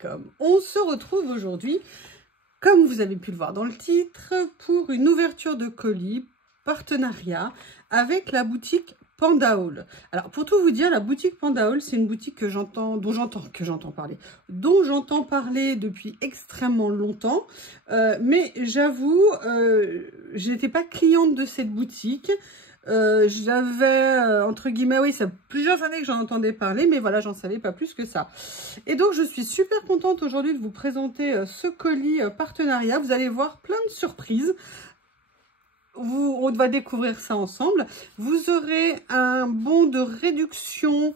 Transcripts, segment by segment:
Télécom. On se retrouve aujourd'hui, comme vous avez pu le voir dans le titre, pour une ouverture de colis partenariat avec la boutique Panda Haul. Alors pour tout vous dire, la boutique Panda Haul, c'est une boutique dont j'entends parler depuis extrêmement longtemps, mais j'avoue, je n'étais pas cliente de cette boutique. J'avais, entre guillemets, oui, ça fait plusieurs années que j'en entendais parler, mais voilà, j'en savais pas plus que ça. Et donc, je suis super contente aujourd'hui de vous présenter ce colis partenariat. Vous allez voir plein de surprises. On va découvrir ça ensemble. Vous aurez un bon de réduction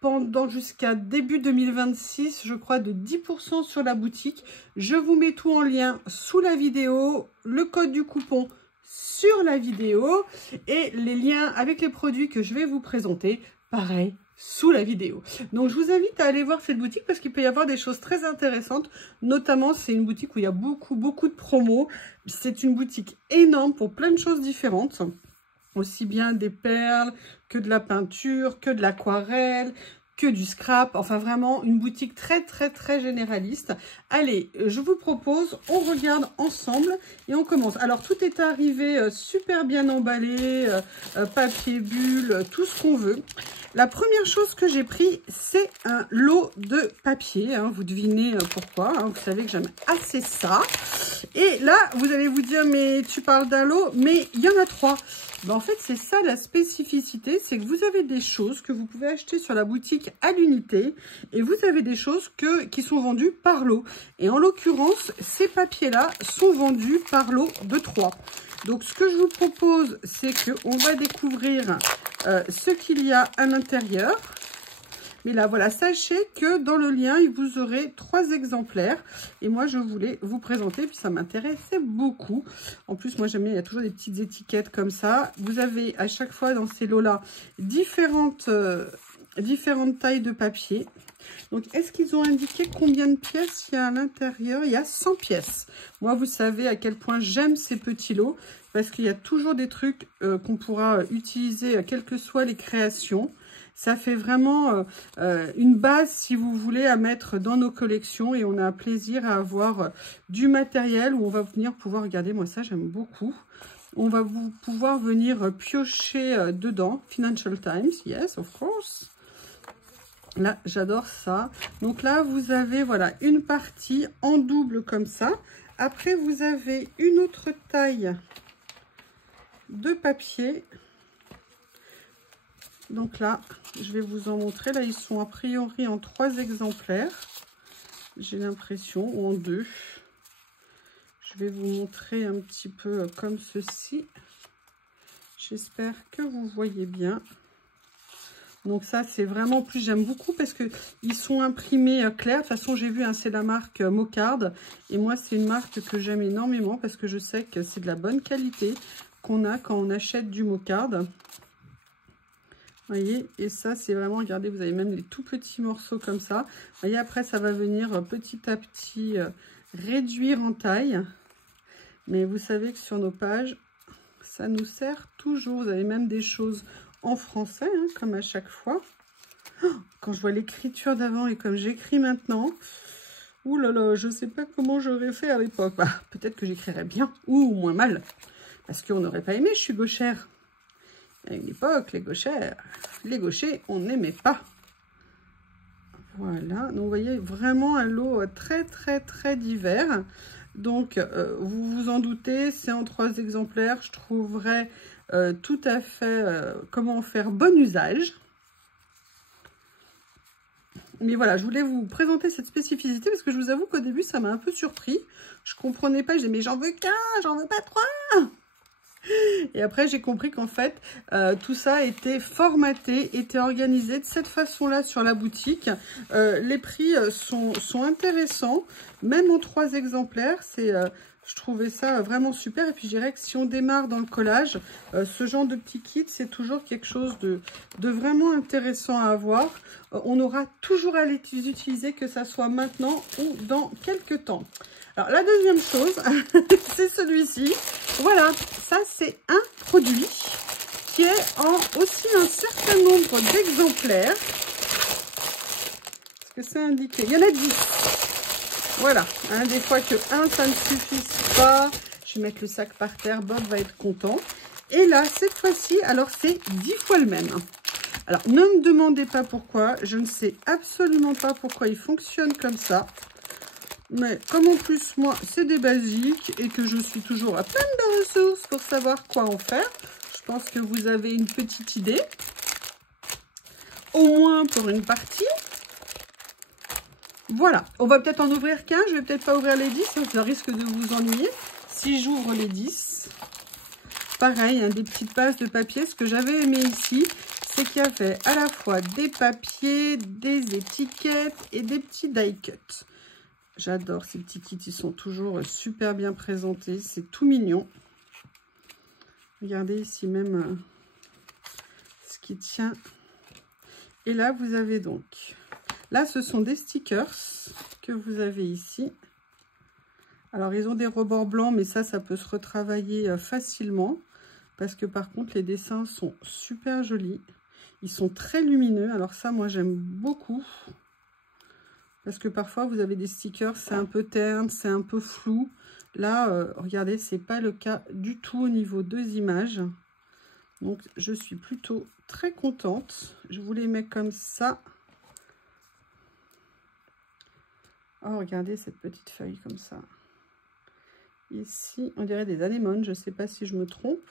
pendant jusqu'à début 2026, je crois, de 10% sur la boutique. Je vous mets tout en lien sous la vidéo, le code du coupon sur la vidéo et les liens avec les produits que je vais vous présenter, pareil, sous la vidéo. Donc je vous invite à aller voir cette boutique parce qu'il peut y avoir des choses très intéressantes, notamment c'est une boutique où il y a beaucoup de promos. C'est une boutique énorme pour plein de choses différentes, aussi bien des perles que de la peinture, que de l'aquarelle, que du scrap, enfin vraiment une boutique très généraliste. Allez, je vous propose, on regarde ensemble et on commence. Alors tout est arrivé super bien emballé, papier bulle, tout ce qu'on veut. La première chose que j'ai pris, c'est un lot de papier, hein, vous devinez pourquoi, hein, vous savez que j'aime assez ça. Et là, vous allez vous dire, mais tu parles d'un lot, mais il y en a 3. Ben, en fait, c'est ça la spécificité, c'est que vous avez des choses que vous pouvez acheter sur la boutique à l'unité et vous avez des choses qui sont vendues par lot. Et en l'occurrence, ces papiers-là sont vendus par lot de 3. Donc, ce que je vous propose, c'est qu'on va découvrir ce qu'il y a à l'intérieur. Mais là, voilà, sachez que dans le lien, vous aurez 3 exemplaires. Et moi, je voulais vous présenter, puis ça m'intéressait beaucoup. En plus, moi, j'aime bien, il y a toujours des petites étiquettes comme ça. Vous avez à chaque fois dans ces lots-là différentes tailles de papier. Donc, est-ce qu'ils ont indiqué combien de pièces il y a à l'intérieur? Il y a 100 pièces. Moi, vous savez à quel point j'aime ces petits lots, parce qu'il y a toujours des trucs qu'on pourra utiliser, quelles que soient les créations. Ça fait vraiment une base, si vous voulez, à mettre dans nos collections. Et on a un plaisir à avoir du matériel où on va venir pouvoir, regarder, moi ça j'aime beaucoup. On va pouvoir venir piocher dedans. Financial Times, yes, of course. Là, j'adore ça. Donc là, vous avez, voilà, une partie en double comme ça. Après, vous avez une autre taille de papier. Donc là, je vais vous en montrer. Là, ils sont a priori en 3 exemplaires. J'ai l'impression, ou en 2. Je vais vous montrer un petit peu comme ceci. J'espère que vous voyez bien. Donc ça, c'est vraiment, plus j'aime beaucoup parce que ils sont imprimés clairs. De toute façon, j'ai vu, hein, c'est la marque Mocard. Et moi, c'est une marque que j'aime énormément parce que je sais que c'est de la bonne qualité qu'on a quand on achète du Mocard. Voyez, et ça c'est vraiment, regardez, vous avez même des tout petits morceaux comme ça. Voyez, après ça va venir petit à petit réduire en taille. Mais vous savez que sur nos pages, ça nous sert toujours. Vous avez même des choses en français, hein, comme à chaque fois. Oh, quand je vois l'écriture d'avant et comme j'écris maintenant, ouh là là, je ne sais pas comment j'aurais fait à l'époque. Bah, peut-être que j'écrirais bien ou moins mal. Parce qu'on n'aurait pas aimé, je suis gauchère. À une époque, les gauchers, on n'aimait pas. Voilà, donc vous voyez vraiment un lot très divers. Donc, vous vous en doutez, c'est en 3 exemplaires. Je trouverai tout à fait comment en faire bon usage. Mais voilà, je voulais vous présenter cette spécificité parce que je vous avoue qu'au début, ça m'a un peu surpris. Je comprenais pas, je disais, mais j'en veux qu'un, j'en veux pas 3. Et après, j'ai compris qu'en fait, tout ça était formaté, était organisé de cette façon-là sur la boutique. Les prix sont intéressants, même en 3 exemplaires. Je trouvais ça vraiment super. Et puis, je dirais que si on démarre dans le collage, ce genre de petit kit, c'est toujours quelque chose de vraiment intéressant à avoir. On aura toujours à les utiliser, que ça soit maintenant ou dans quelques temps. Alors, la deuxième chose, c'est celui-ci. Voilà, ça, c'est un produit qui est en aussi un certain nombre d'exemplaires. Parce que c'est indiqué? Il y en a 10. Voilà, hein, des fois que un, ça ne suffit pas. Je vais mettre le sac par terre, Bob va être content. Et là, cette fois-ci, alors c'est 10 fois le même. Alors, ne me demandez pas pourquoi. Je ne sais absolument pas pourquoi il fonctionne comme ça. Mais comme en plus, moi, c'est des basiques et que je suis toujours à plein de ressources pour savoir quoi en faire, je pense que vous avez une petite idée. Au moins pour une partie. Voilà. On va peut-être en ouvrir qu'un. Je vais peut-être pas ouvrir les 10. Ça risque de vous ennuyer. Si j'ouvre les 10. Pareil, hein, des petites passes de papier. Ce que j'avais aimé ici, c'est qu'il y avait à la fois des papiers, des étiquettes et des petits die cuts. J'adore ces petits kits, ils sont toujours super bien présentés, c'est tout mignon. Regardez ici même ce qui tient. Et là, vous avez donc, là ce sont des stickers que vous avez ici. Alors, ils ont des rebords blancs, mais ça peut se retravailler facilement. Parce que par contre, les dessins sont super jolis. Ils sont très lumineux. Alors ça, moi, j'aime beaucoup. Parce que parfois, vous avez des stickers, c'est un peu terne, c'est un peu flou. Là, regardez, c'est pas le cas du tout au niveau des images. Donc, je suis plutôt très contente. Je vous les mets comme ça. Oh, regardez cette petite feuille comme ça. Ici, on dirait des anémones. Je ne sais pas si je me trompe.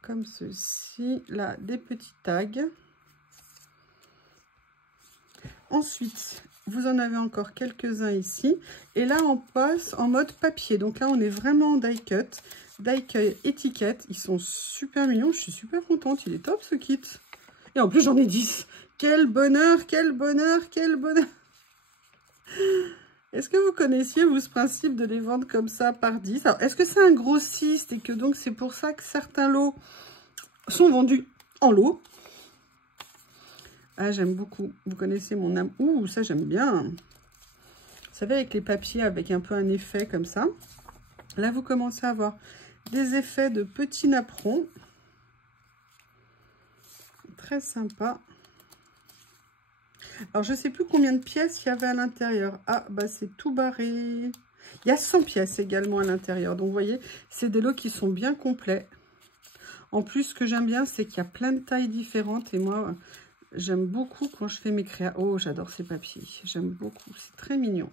Comme ceci. Là, des petits tags. Ensuite, vous en avez encore quelques-uns ici. Et là, on passe en mode papier. Donc là, on est vraiment en die cut. Die cut étiquette. Ils sont super mignons. Je suis super contente. Il est top, ce kit. Et en plus, j'en ai 10. Quel bonheur, quel bonheur, quel bonheur. Est-ce que vous connaissiez, vous, ce principe de les vendre comme ça par 10? Alors, est-ce que c'est un grossiste et que donc c'est pour ça que certains lots sont vendus en lot? Ah, j'aime beaucoup. Vous connaissez mon âme. Ouh, ça, j'aime bien. Vous savez, avec les papiers, avec un peu un effet comme ça. Là, vous commencez à avoir des effets de petits napperons. Très sympa. Alors, je ne sais plus combien de pièces il y avait à l'intérieur. Ah, bah, c'est tout barré. Il y a 100 pièces également à l'intérieur. Donc, vous voyez, c'est des lots qui sont bien complets. En plus, ce que j'aime bien, c'est qu'il y a plein de tailles différentes. Et moi, j'aime beaucoup quand je fais mes créas. Oh, j'adore ces papiers. J'aime beaucoup. C'est très mignon.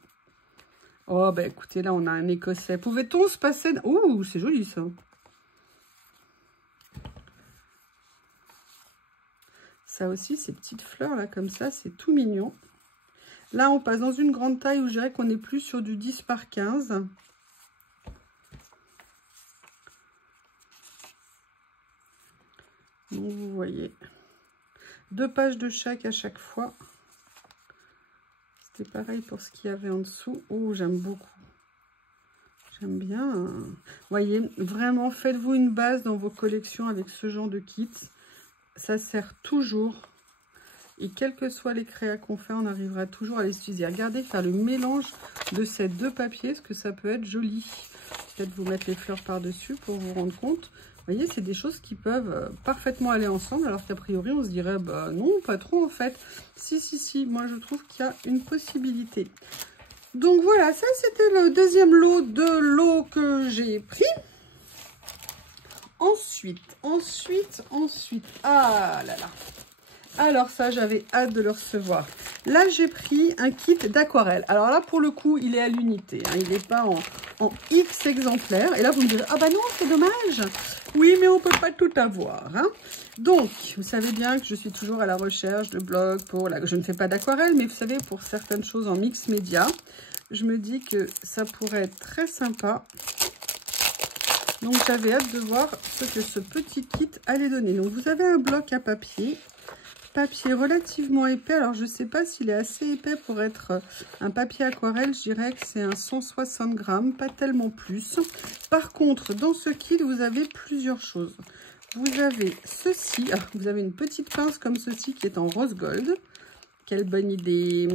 Oh, bah, écoutez, là, on a un écossais. Pouvait-on se passer... Ouh, c'est joli, ça. Ça aussi, ces petites fleurs là comme ça, c'est tout mignon. Là, on passe dans une grande taille où je dirais qu'on est plus sur du 10 par 15. Donc, vous voyez, 2 pages de chaque à chaque fois. C'était pareil pour ce qu'il y avait en dessous. Oh, j'aime beaucoup. J'aime bien. Vous voyez, vraiment, faites-vous une base dans vos collections avec ce genre de kit. Ça sert toujours. Et quels que soient les créas qu'on fait, on arrivera toujours à les utiliser. Regardez, faire le mélange de ces 2 papiers, ce que ça peut être joli. Peut-être vous mettre les fleurs par-dessus pour vous rendre compte. Vous voyez, c'est des choses qui peuvent parfaitement aller ensemble. Alors qu'a priori, on se dirait, bah non, pas trop en fait. Si, moi je trouve qu'il y a une possibilité. Donc voilà, ça c'était le deuxième lot de lots que j'ai pris. Ensuite, ah là là. Alors ça, j'avais hâte de le recevoir. Là, j'ai pris un kit d'aquarelle. Alors là, pour le coup, il est à l'unité. Hein. Il n'est pas en X exemplaires. Et là, vous me direz, ah bah non, c'est dommage. Oui, mais on ne peut pas tout avoir. Hein. Donc, vous savez bien que je suis toujours à la recherche de blogs pour... Je ne fais pas d'aquarelle, mais vous savez, pour certaines choses en mix média, je me dis que ça pourrait être très sympa. Donc, j'avais hâte de voir ce que ce petit kit allait donner. Donc, vous avez un bloc à papier relativement épais. Alors, je ne sais pas s'il est assez épais pour être un papier aquarelle. Je dirais que c'est un 160 grammes, pas tellement plus. Par contre, dans ce kit, vous avez plusieurs choses. Vous avez ceci. Alors, vous avez une petite pince comme ceci qui est en rose gold. Quelle bonne idée.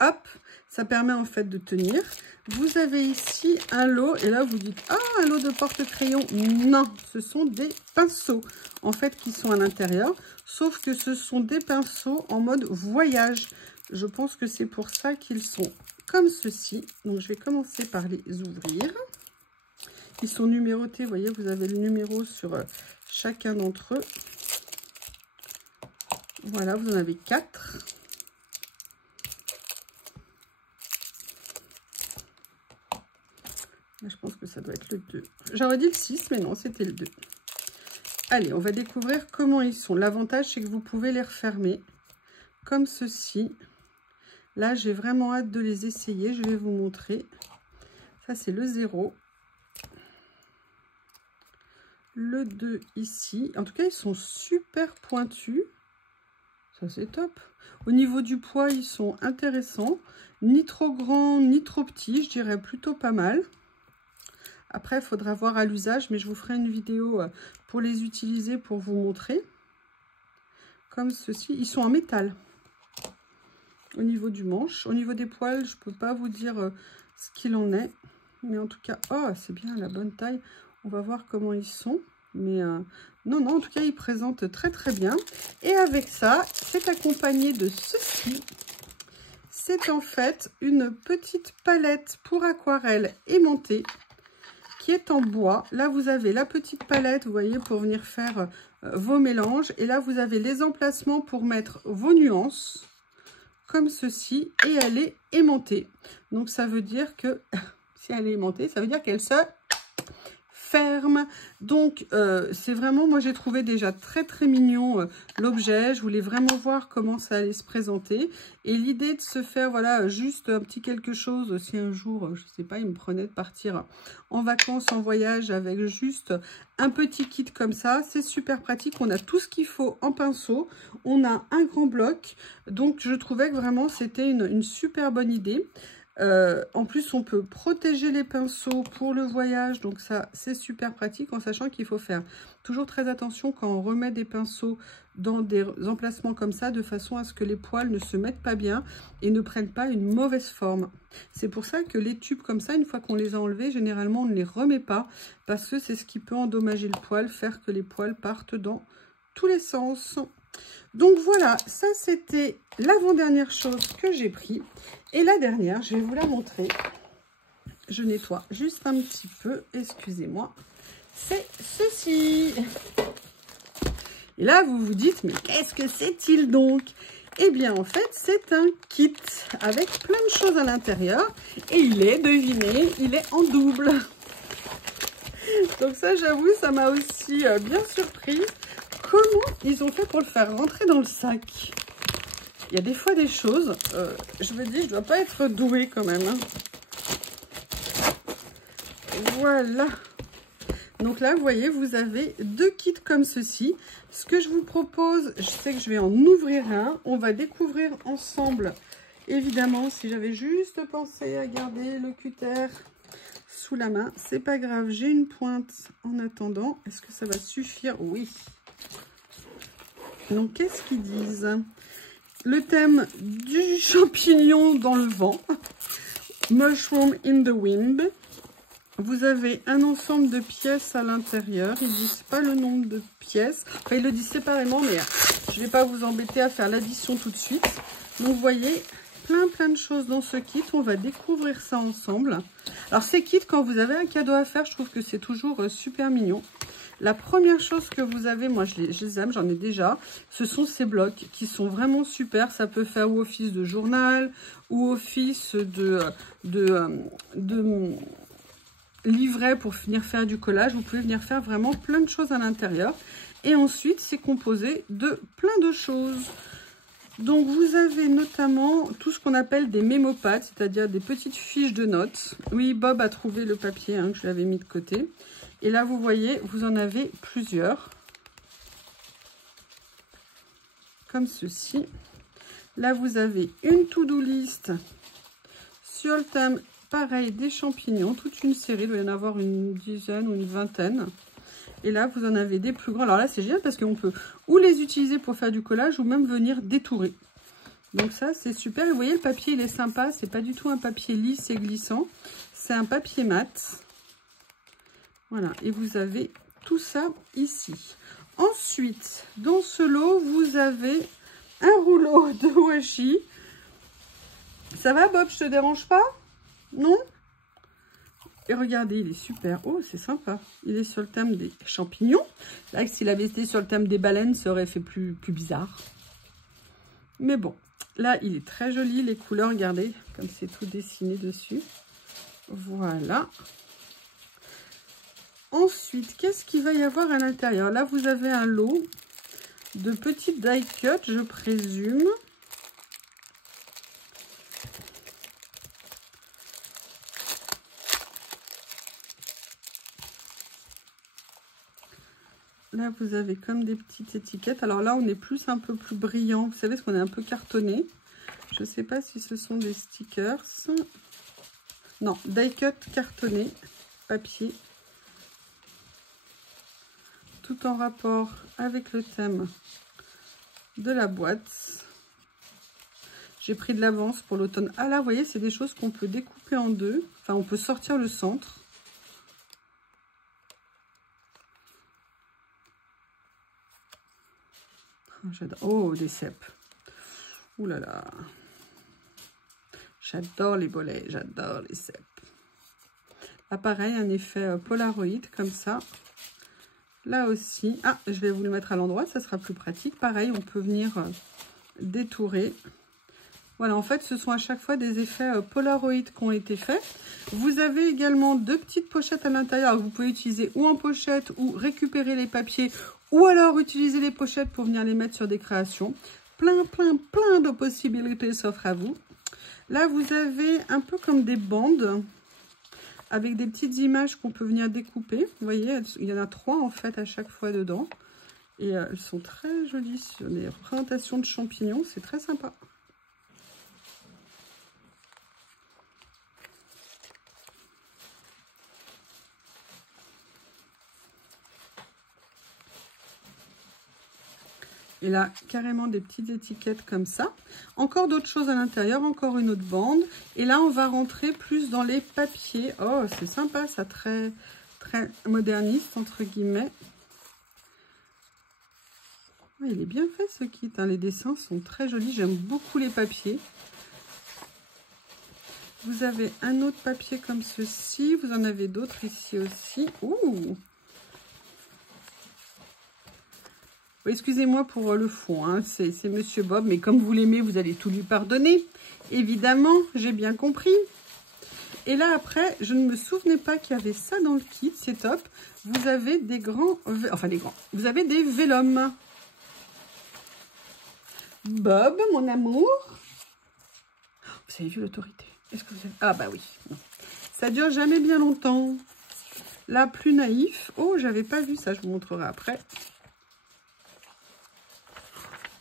Hop, ça permet en fait de tenir. Vous avez ici un lot, et là vous dites, ah, un lot de porte-crayons. Non, ce sont des pinceaux, en fait, qui sont à l'intérieur, sauf que ce sont des pinceaux en mode voyage. Je pense que c'est pour ça qu'ils sont comme ceci. Donc, je vais commencer par les ouvrir. Ils sont numérotés, vous voyez, vous avez le numéro sur chacun d'entre eux. Voilà, vous en avez 4. Là, je pense que ça doit être le 2. J'aurais dit le 6, mais non, c'était le 2. Allez, on va découvrir comment ils sont. L'avantage, c'est que vous pouvez les refermer comme ceci. Là, j'ai vraiment hâte de les essayer. Je vais vous montrer. Ça, c'est le 0. Le 2 ici. En tout cas, ils sont super pointus. Ça, c'est top. Au niveau du poids, ils sont intéressants. Ni trop grands, ni trop petits. Je dirais plutôt pas mal. Après, il faudra voir à l'usage, mais je vous ferai une vidéo pour les utiliser, pour vous montrer. Comme ceci. Ils sont en métal. Au niveau du manche. Au niveau des poils, je ne peux pas vous dire ce qu'il en est. Mais en tout cas, oh, c'est bien la bonne taille. On va voir comment ils sont. Mais non, en tout cas, ils présentent très très bien. Et avec ça, c'est accompagné de ceci. C'est en fait une petite palette pour aquarelle aimantée qui est en bois. Là, vous avez la petite palette, vous voyez, pour venir faire vos mélanges. Et là, vous avez les emplacements pour mettre vos nuances, comme ceci. Et elle est aimantée. Donc, ça veut dire que, si elle est aimantée, ça veut dire qu'elle se ferme. Donc, c'est vraiment, moi, j'ai trouvé déjà très, très mignon l'objet. Je voulais vraiment voir comment ça allait se présenter. Et l'idée de se faire, voilà, juste un petit quelque chose, si un jour, je sais pas, il me prenait de partir en vacances, en voyage, avec juste un petit kit comme ça, c'est super pratique. On a tout ce qu'il faut en pinceau. On a un grand bloc. Donc, je trouvais que vraiment, c'était une super bonne idée. En plus, on peut protéger les pinceaux pour le voyage, donc ça, c'est super pratique, en sachant qu'il faut faire toujours très attention quand on remet des pinceaux dans des emplacements comme ça, de façon à ce que les poils ne se mettent pas bien et ne prennent pas une mauvaise forme. C'est pour ça que les tubes comme ça, une fois qu'on les a enlevés, généralement, on ne les remet pas, parce que c'est ce qui peut endommager le poil, faire que les poils partent dans tous les sens. Donc voilà, ça c'était l'avant-dernière chose que j'ai pris. Et la dernière, je vais vous la montrer. Je nettoie juste un petit peu, excusez-moi. C'est ceci. Et là, vous vous dites, mais qu'est-ce que c'est-il donc? Eh bien, en fait, c'est un kit avec plein de choses à l'intérieur. Et il est, devinez, il est en double. Donc ça, j'avoue, ça m'a aussi bien surprise. Comment ils ont fait pour le faire rentrer dans le sac? Il y a des fois des choses, je me dis, je ne dois pas être douée quand même. Hein. Voilà. Donc là, vous voyez, vous avez 2 kits comme ceci. Ce que je vous propose, je sais que je vais en ouvrir un. On va découvrir ensemble, évidemment, si j'avais juste pensé à garder le cutter sous la main. C'est pas grave, j'ai une pointe en attendant. Est-ce que ça va suffire? Oui. Donc, qu'est-ce qu'ils disent? Le thème du champignon dans le vent. Mushroom in the wind. Vous avez un ensemble de pièces à l'intérieur. Ils ne disent pas le nombre de pièces. Enfin, ils le disent séparément, mais je ne vais pas vous embêter à faire l'addition tout de suite. Donc, vous voyez, plein de choses dans ce kit. On va découvrir ça ensemble. Alors, ces kits, quand vous avez un cadeau à faire, je trouve que c'est toujours super mignon. La première chose que vous avez, moi je les aime, j'en ai déjà, ce sont ces blocs qui sont vraiment super. Ça peut faire ou office de journal ou office de livret pour venir faire du collage. Vous pouvez venir faire vraiment plein de choses à l'intérieur. Et ensuite, c'est composé de plein de choses. Donc, vous avez notamment tout ce qu'on appelle des mémopads, c'est-à-dire des petites fiches de notes. Oui, Bob a trouvé le papier, hein, que je l'avais mis de côté. Et là, vous voyez, vous en avez plusieurs. Comme ceci. Là, vous avez une to-do list sur le thème, pareil, des champignons. Toute une série, il doit y en avoir une dizaine ou une vingtaine. Et là, vous en avez des plus grands. Alors là, c'est génial parce qu'on peut ou les utiliser pour faire du collage ou même venir détourer. Donc ça, c'est super. Et vous voyez, le papier, il est sympa. C'est pas du tout un papier lisse et glissant. C'est un papier mat. Voilà. Et vous avez tout ça ici. Ensuite, dans ce lot, vous avez un rouleau de washi. Ça va, Bob? Je te dérange pas? Non? Et regardez, il est super. Oh, c'est sympa. Il est sur le thème des champignons. Là, s'il avait été sur le thème des baleines, ça aurait fait plus bizarre. Mais bon, là, il est très joli. Les couleurs, regardez, comme c'est tout dessiné dessus. Voilà. Ensuite, qu'est-ce qu'il va y avoir à l'intérieur? Là, vous avez un lot de petites die cut, je présume. Là, vous avez comme des petites étiquettes. Alors là, on est plus un peu plus brillant. Vous savez, ce qu'on est un peu cartonné. Je ne sais pas si ce sont des stickers. Non, die cut cartonné, papier. Tout en rapport avec le thème de la boîte. J'ai pris de l'avance pour l'automne. Ah là, vous voyez, c'est des choses qu'on peut découper en deux. Enfin, on peut sortir le centre. J'adore. Oh, des cèpes. Ouh là là. J'adore les bolets, j'adore les cèpes. Là, pareil, un effet Polaroid, comme ça. Là aussi. Ah, je vais vous le mettre à l'endroit, ça sera plus pratique. Pareil, on peut venir détourer. Voilà, en fait, ce sont à chaque fois des effets Polaroid qui ont été faits. Vous avez également deux petites pochettes à l'intérieur. Vous pouvez utiliser ou en pochette ou récupérer les papiers ou alors utiliser les pochettes pour venir les mettre sur des créations. Plein de possibilités s'offrent à vous. Là, vous avez un peu comme des bandes avec des petites images qu'on peut venir découper. Vous voyez, il y en a 3 en fait à chaque fois dedans. Et elles sont très jolies sur les représentations de champignons. C'est très sympa. Et là, carrément des petites étiquettes comme ça. Encore d'autres choses à l'intérieur, encore une autre bande. Et là, on va rentrer plus dans les papiers. Oh, c'est sympa, ça, très moderniste, entre guillemets. Ouais, il est bien fait, ce kit. Hein. Les dessins sont très jolis. J'aime beaucoup les papiers. Vous avez un autre papier comme ceci. Vous en avez d'autres ici aussi. Ouh! Excusez-moi pour le fond, hein, c'est Monsieur Bob, mais comme vous l'aimez, vous allez tout lui pardonner. Évidemment, j'ai bien compris. Et là, après, je ne me souvenais pas qu'il y avait ça dans le kit, c'est top. Vous avez des grands, enfin des grands, vous avez des vélums. Bob, mon amour. Vous avez vu l'autorité? Est-ce que vous avez... Ah bah oui, non. Ça dure jamais bien longtemps. Là, plus naïf. Oh, j'avais pas vu ça, je vous montrerai après.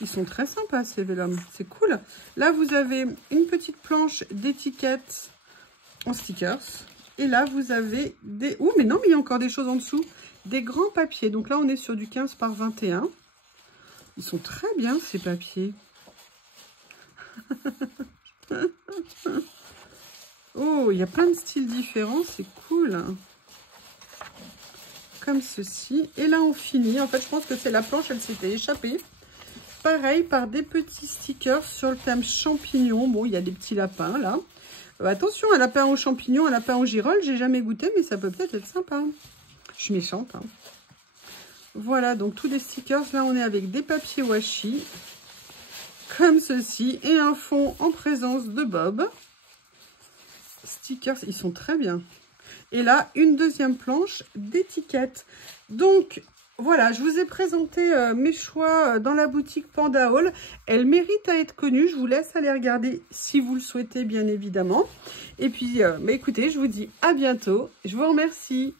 Ils sont très sympas, ces vélums. C'est cool. Là, vous avez une petite planche d'étiquettes en stickers. Et là, vous avez des... Ouh, mais non, mais il y a encore des choses en dessous. Des grands papiers. Donc là, on est sur du 15 par 21. Ils sont très bien, ces papiers. Oh, il y a plein de styles différents. C'est cool. Comme ceci. Et là, on finit. En fait, je pense que c'est la planche, elle s'était échappée. Pareil, par des petits stickers sur le thème champignons. Bon, il y a des petits lapins, là. Attention, un lapin aux champignons, un lapin aux girolles. J'ai jamais goûté, mais ça peut peut-être être sympa. Je suis méchante. Hein. Voilà, donc tous des stickers. Là, on est avec des papiers washi. Comme ceci. Et un fond en présence de Bob. Stickers, ils sont très bien. Et là, une deuxième planche d'étiquettes. Donc... Voilà, je vous ai présenté mes choix dans la boutique Panda Haul. Elle mérite à être connue. Je vous laisse aller regarder si vous le souhaitez, bien évidemment. Et puis, écoutez, je vous dis à bientôt. Je vous remercie.